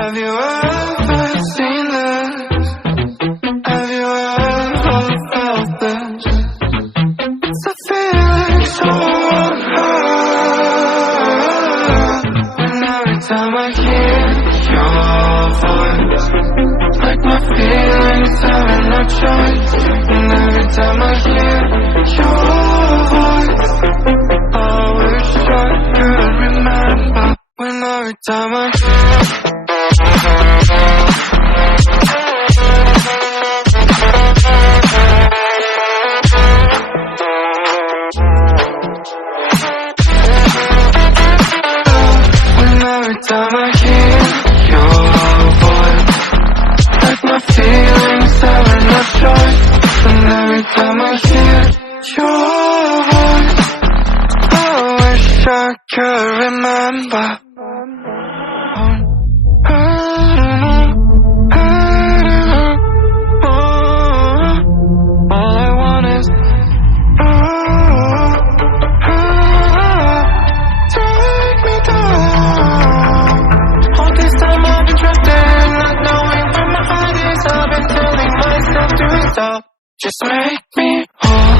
Have you ever seen this? Have you ever felt this? It's a feeling so hard. And every time I hear your voice, like my feelings having no choice. And every time I hear your voice, I wish I could remember. When every time I every time I hear your voice, like my feelings having no choice. And every time I hear your voice, I wish I could remember. All I want is take me down. All this time I've been drifting, not knowing where my heart is. I've been telling myself to stop. Just make me whole.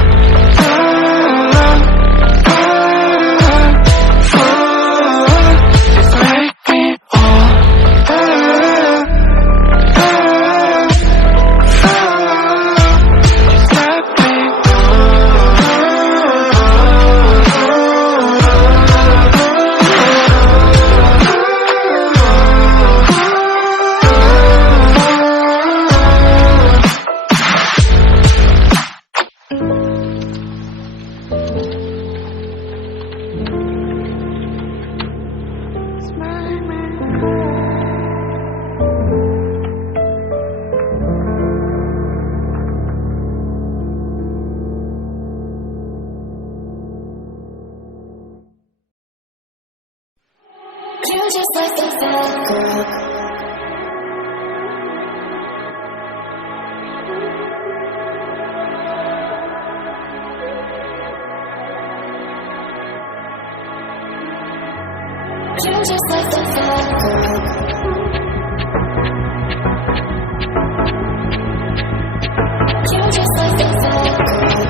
Just make me whole. Just let me go. You're just like the bad girl. You're just like the bad girl. You're just like the bad girl.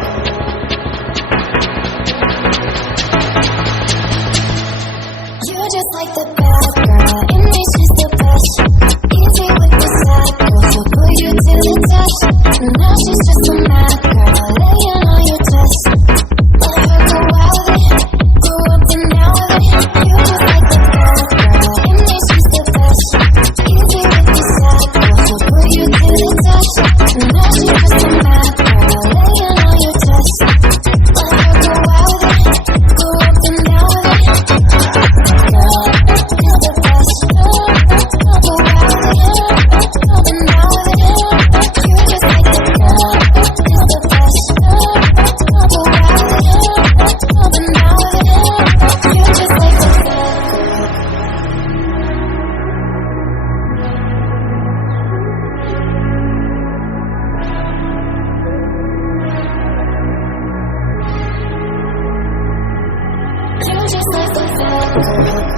You're just like the bad girl, and it's just the best. Easy with the sad girl, she'll put you to the test. Now she's just a mad girl, laying on your chest. Let her go out with it, go up and down with it. You're just like the bad girl, and it's just the best. Easy with the sad girl, she'll put you to the test. Now she's just a mad girl, laying on your chest. Let her go out with it, go up and down with it. You're just like the bad girl.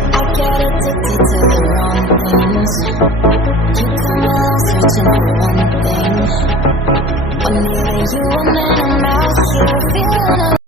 I get addicted to the wrong things. You come along searching for one thing. When neither you or me, I'm out here feeling